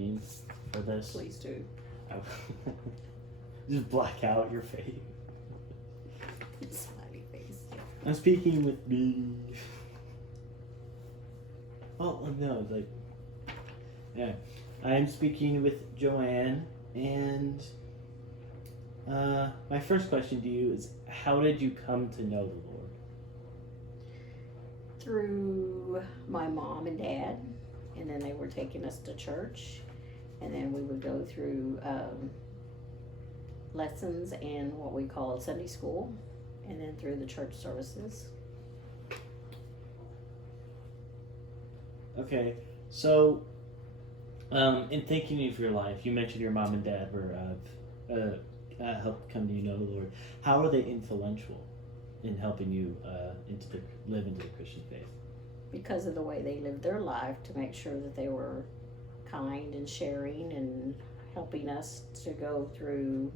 reading for this. Please do. Just black out your face. Smiley face. I'm speaking with me. Oh no, like, yeah, I'm speaking with Joanne, and my first question to you is, how did you come to know the Lord? Through my mom and dad, and then they were taking us to church, and then we would go through lessons and what we called Sunday school, and then through the church services. Okay, so in thinking of your life, you mentioned your mom and dad were helped come to know the Lord. How are they influential in helping you live into the Christian faith? Because of the way they lived their life, to make sure that they were kind and sharing and helping us to go through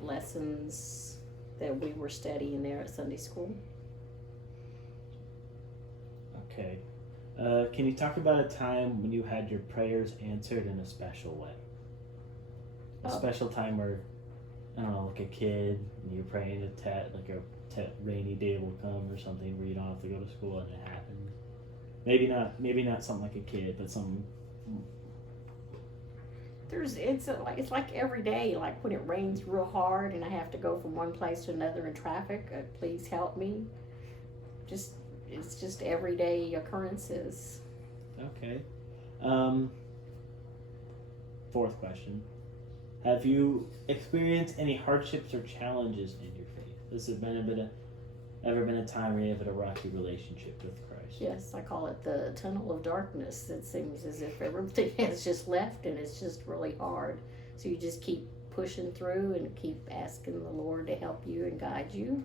lessons that we were studying there at Sunday school. Okay. Can you talk about a time when you had your prayers answered in a special way? A special time where, I don't know, like a kid, and you're praying a rainy day will come or something where you don't have to go to school and it happened. Maybe not something like a kid, but something. It's like every day, like when it rains real hard and I have to go from one place to another in traffic, please help me. It's just everyday occurrences. Okay. Fourth question. Have you experienced any hardships or challenges in your faith? Has there ever been a time where you have a rocky relationship with Christ? Yes, I call it the tunnel of darkness. It seems as if everything has just left and it's just really hard. So you just keep pushing through and keep asking the Lord to help you and guide you.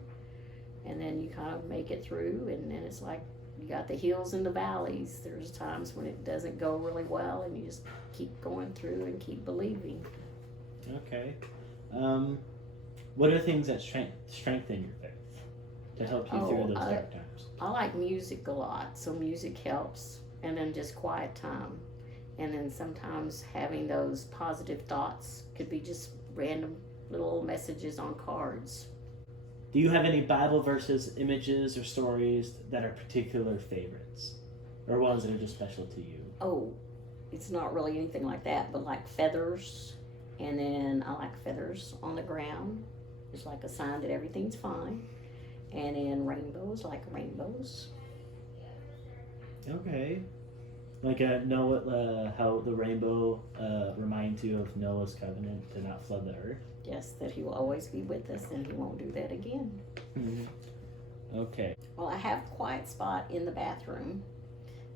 And then you kind of make it through, and then it's like you got the hills and the valleys. There's times when it doesn't go really well, and you just keep going through and keep believing. Okay. What are things that strengthen your faith to help you through those dark times? I like music a lot, so music helps, and then just quiet time. And then sometimes having those positive thoughts could be just random little messages on cards. Do you have any Bible verses, images, or stories that are particular favorites? Or ones that are just special to you? Oh, it's not really anything like that, but like feathers. And then I like feathers on the ground. It's like a sign that everything's fine. And then rainbows, like rainbows. Okay. Like Noah, how the rainbow reminds you of Noah's covenant to not flood the earth? Yes, that he will always be with us and he won't do that again. Mm-hmm. Okay. Well, I have a quiet spot in the bathroom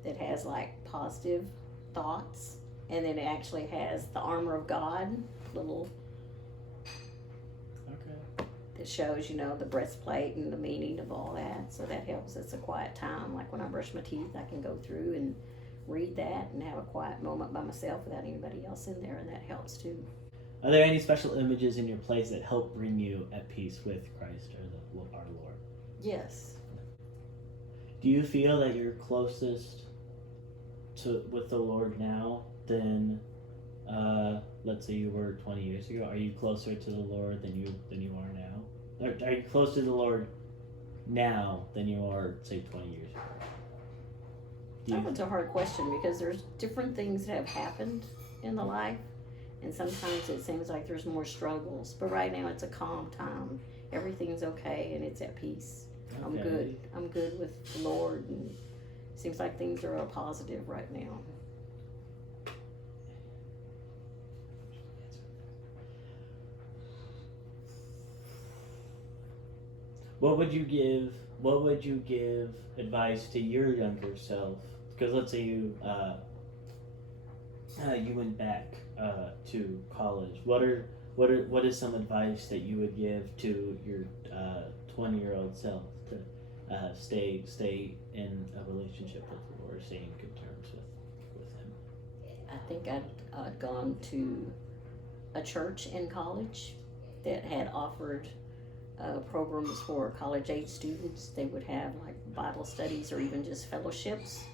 that has like positive thoughts, and then it actually has the armor of God, little, that shows, the breastplate and the meaning of all that. So that helps. It's a quiet time. Like when I brush my teeth, I can go through and read that and have a quiet moment by myself without anybody else in there, and that helps too. Are there any special images in your place that help bring you at peace with Christ or our Lord? Yes. Do you feel that you're closest with the Lord now than, let's say you were 20 years ago? Are you closer to the Lord than you are now? Or are you closer to the Lord now than you are, say, 20 years ago? That's a hard question, because there's different things that have happened in the life, and sometimes it seems like there's more struggles. But right now it's a calm time. Everything's okay and it's at peace. Okay. I'm good. I'm good with the Lord, and it seems like things are positive right now. What would you give advice to your younger self? Because let's say you went back to college. What is some advice that you would give to your 20-year-old self to stay in a relationship with the Lord, stay in good terms with Him? I think I'd gone to a church in college that had offered programs for college age students. They would have like Bible studies or even just fellowships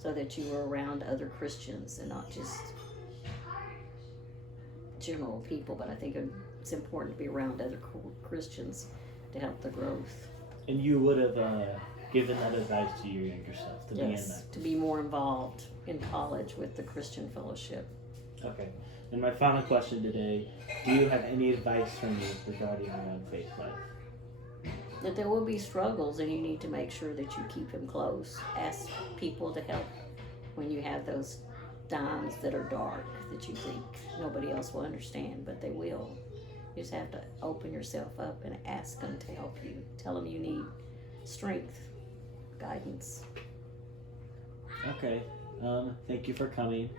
so that you are around other Christians and not just general people. But I think it's important to be around other Christians to help the growth. And you would have given that advice to your younger self to be in that. To be more involved in college with the Christian fellowship. Okay. And my final question today, do you have any advice for me regarding your own faith life? That there will be struggles, and you need to make sure that you keep him close. Ask people to help when you have those times that are dark that you think nobody else will understand, but they will. You just have to open yourself up and ask them to help you. Tell them you need strength, guidance. Okay. Thank you for coming.